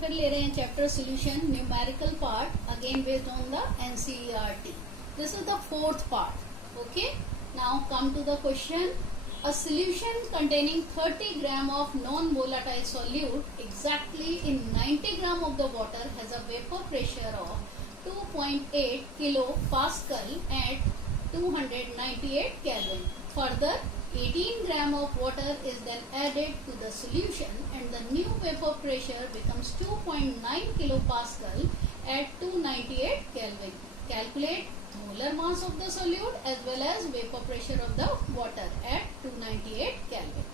फिर ले रहे हैं chapter solution numerical part again based on the NCERT. This is the fourth part. Okay, now come to the question. A solution containing 30 gram of non-volatile solute exactly in 90 gram of the water has a vapor pressure of 2.8 kilopascal at 298 Kelvin. Further, 18 gram of water is then added to the solution and the new vapor pressure becomes 2.9 kilopascal at 298 Kelvin. Calculate molar mass of the solute as well as vapor pressure of the water at 298 Kelvin.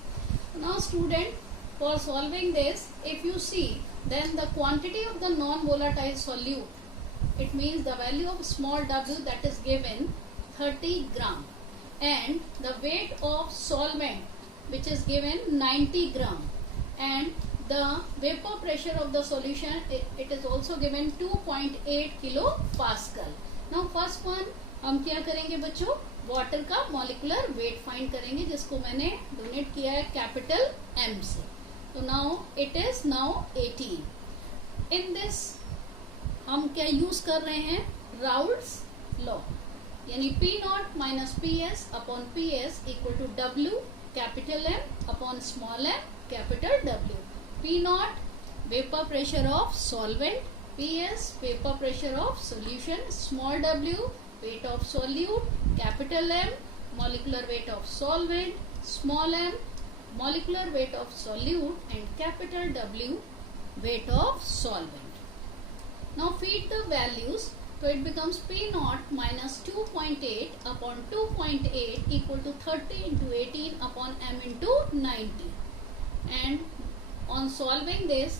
Now student, for solving this, if you see, then the quantity of the non-volatile solute, it means the value of small w that is given 30 gram and the weight of solvent which is given 90 gram and the vapor pressure of the solution it is also given 2.8 kilopascal. Now first one हम क्या करेंगे बच्चों, water का molecular weight find करेंगे जिसको मैंने donate किया है कैपिटल M से. तो now it is now 18. In this हम क्या यूज कर रहे हैं, राउल्ट्स लॉ, यानी P naught minus P S upon P S equal to W capital M upon small m capital W. P naught vapour pressure of solvent, PS vapor pressure of solution, small w weight of solute, capital M molecular weight of solvent, small m molecular weight of solute and capital W weight of solvent. Now feed the values, so it becomes P naught minus 2.8 upon 2.8 equal to 30 into 18 upon M into 90, and on solving this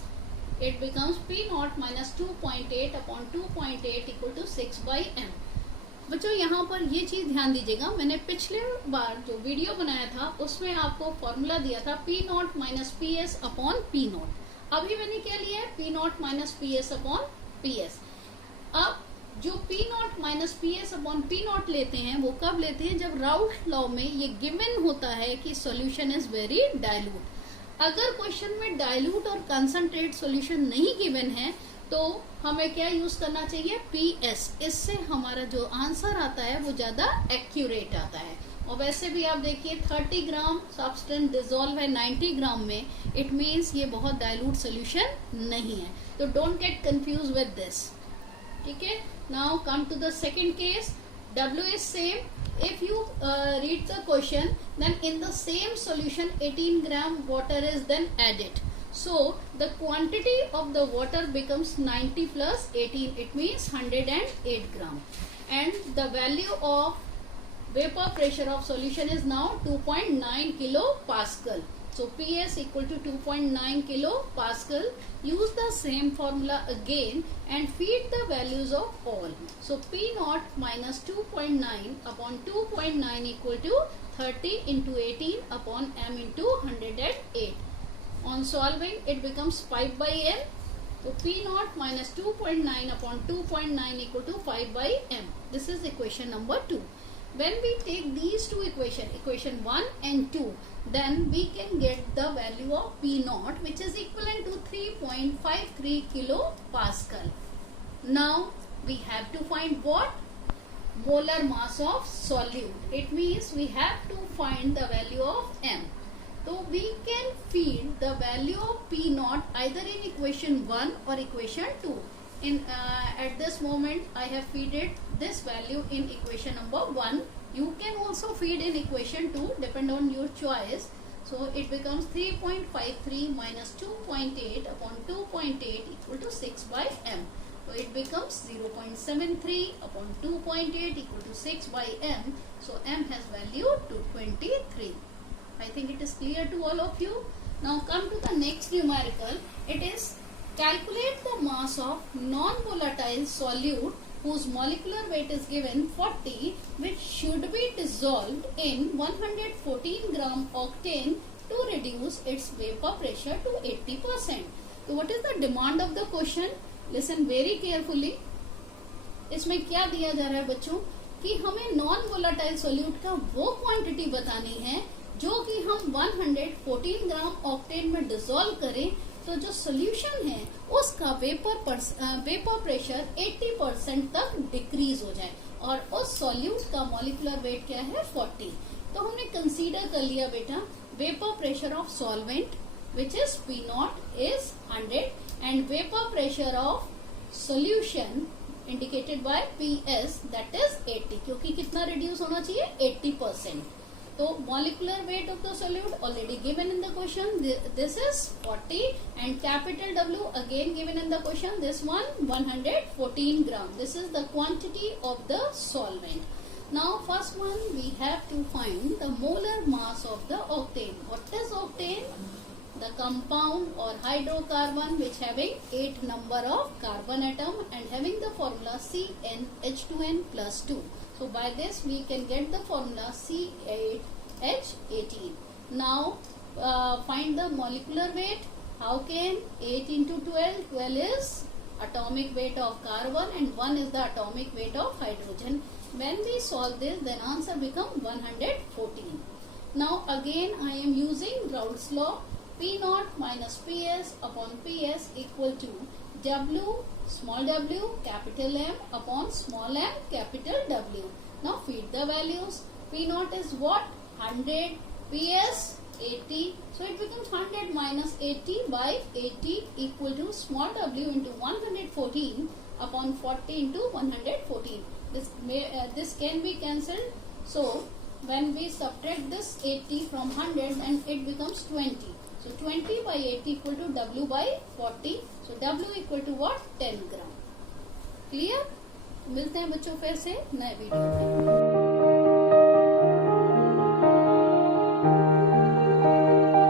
it becomes P naught minus 2.8 upon 2.8 equal to 6 by M. बच्चों यहाँ पर ये चीज ध्यान दीजिएगा, मैंने पिछले बार जो वीडियो बनाया था उसमें आपको फॉर्मूला दिया था P naught minus P S upon P not. अभी मैंने क्या लिया है, P naught minus P S upon P S. अब जो P naught minus P S upon P not लेते हैं वो कब लेते हैं, जब राउल्ट लॉ में ये गिवन होता है कि सॉल्यूशन इज वेरी डाइल्यूट. अगर क्वेश्चन में डाइल्यूट और कंसंट्रेट सॉल्यूशन नहीं गिवन है तो हमें क्या यूज करना चाहिए, PS. इससे हमारा जो आंसर आता है वो ज्यादा एक्यूरेट आता है. और वैसे भी आप देखिए 30 ग्राम सब्सटेंस डिसॉल्व है 90 ग्राम में, इट मीन्स ये बहुत डाइल्यूट सॉल्यूशन नहीं है. तो don't get confuse with this. ठीक है, now come to the second case. W is same. If you read the question, then in the same solution 18 gram water is then added. So the quantity of the water becomes 90 plus 18. It means 108 gram. And the value of vapor pressure of solution is now 2.9 kilopascal. So PS equal to 2.9 kilopascal. Use the same formula again and feed the values of all. So P naught minus 2.9 upon 2.9 equal to 30 into 18 upon M into 108. On solving it becomes 5 by M. So P naught minus 2.9 upon 2.9 equal to 5 by M. This is equation number 2. When we take these two equations, equation 1 and 2, then we can get the value of P naught which is equivalent to 3.53 kilopascal. Now we have to find what? Molar mass of solute. It means we have to find the value of M. So we can feed the value of P naught either in equation 1 or equation 2. At this moment I have feeded this value in equation number 1. You can also feed in equation 2, depend on your choice. So it becomes 3.53 minus 2.8 upon 2.8 equal to 6 by M. So it becomes 0.73 upon 2.8 equal to 6 by M. So M has value 223. I think it is clear to all of you. Now come to the next numerical. It is calculate the mass of non-volatile solute whose molecular weight is given 40, which should be dissolved in 114 gram octane to reduce its vapor pressure to 80%. So what is the demand of the question? Listen very carefully. इसमें क्या दिया जा रहा है बच्चों कि हमें non volatile solute का वो क्वांटिटी बतानी है जो कि हम 114 ग्राम ऑक्टेन में डिसॉल्व करें तो जो सोल्यूशन है उसका वेपर प्रेशर 80% तक डिक्रीज हो जाए और उस सॉल्यूट का मॉलिक्यूलर वेट क्या है 40। तो हमने कंसीडर कर लिया बेटा vapour pressure of solvent which is P0 is 100 and vapor pressure of solution indicated by PS that is 80, क्योंकि कितना रिड्यूस होना चाहिए 80%। तो molecular weight of the solute already given in the question, this is 40 and capital W again given in the question, this one 114 gram. This is the quantity of the solvent. Now first one we have to find the molar mass of the octane. What is octane? The compound or hydrocarbon which having 8 number of carbon atom and having the formula CnH2n plus 2. So by this we can get the formula C8H18. Now find the molecular weight. How can 8 into 12? 12 is atomic weight of carbon and 1 is the atomic weight of hydrogen. When we solve this, then answer become 114. Now again I am using Raoult's law. P0 minus PS upon PS equal to W small w capital M upon small m capital W. Now feed the values. P0 is what? 100. PS 80. So it becomes 100 minus 80 by 80 equal to small w into 114 upon 40 into 114. This can be cancelled. So when we subtract this 80 from 100, then it becomes 20. So 20 by 80 equal to W by 40. So W equal to what? 10 gram. Clear? मिलते हैं बच्चों फिर से नए video में।